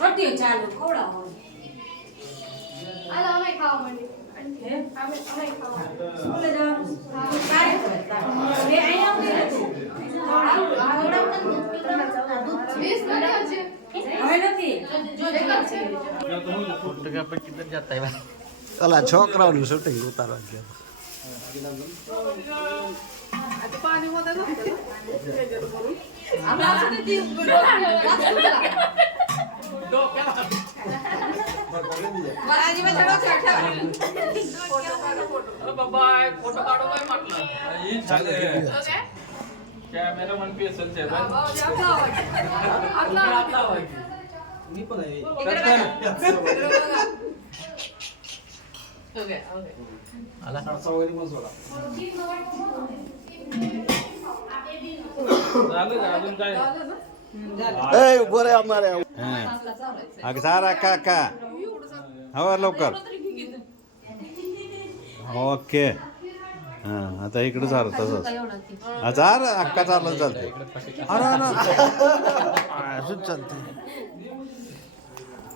રોટીઓ ચાલુ ખવડાવો આલા અમે ખાવા માંડી અમે ખાવા સ્કૂલે જવાનું કાય એ અહીંયા આવતી નથી बीस मिनट बचे હવે નથી जो लेकर छे टका पे किधर जाता है भाई અલા છોકરાઓનું શૂટિંગ ઉતારવા ગયા आता पाणी होता ना આપણે આવશે તી महाराजी में चढ़ो चढ़ो अरे बाबा फोटो काढो काय म्हटलं ही झाले ओके कॅमेरा मन पे सलते भाई आपला मी पण आहे ओके ओके आला झालं अजून काय ए उभो रे અમારે अग सारा काका हवा लवकर ओके हा आता इकडे झालं तसंच हजार अक्का चालत चालते अरे ना अजून चालते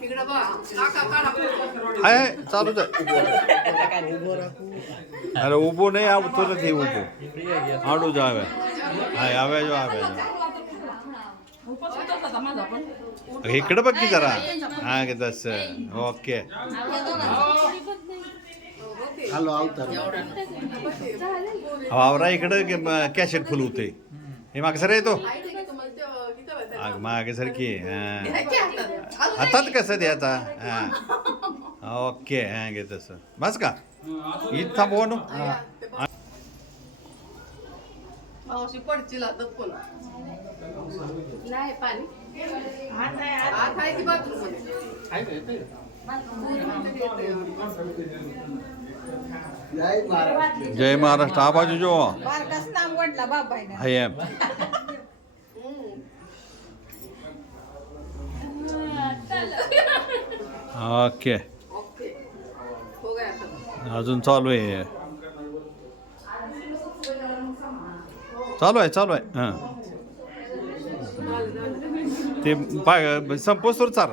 इकडे बघ काका काढा आहे चालूच आहे अरे ઊભો નહીં આવતો નથી ઊભો આડું જ આવે હા આવે જો આવે જો इकडे बघ की जरा हा की तसं ओके हॅलो आवतर वावरा इकडे कॅशेट फुल होते हे मागे सर येतो मागे सर की हातात कसं द्यायचा हा ओके हा घे तसं बस का इथं थांबवा नो मावशी पडचिला दपकोन नाही पाणी हात आहे की बाथरूम मध्ये आहे का येते जय महाराष्ट्र आ बाजू जो बारकास नाम वडला बाबाईने आय एम ओके ओके हो गया अजून चालू आहे चालू आहे हां ते संपोस तर चार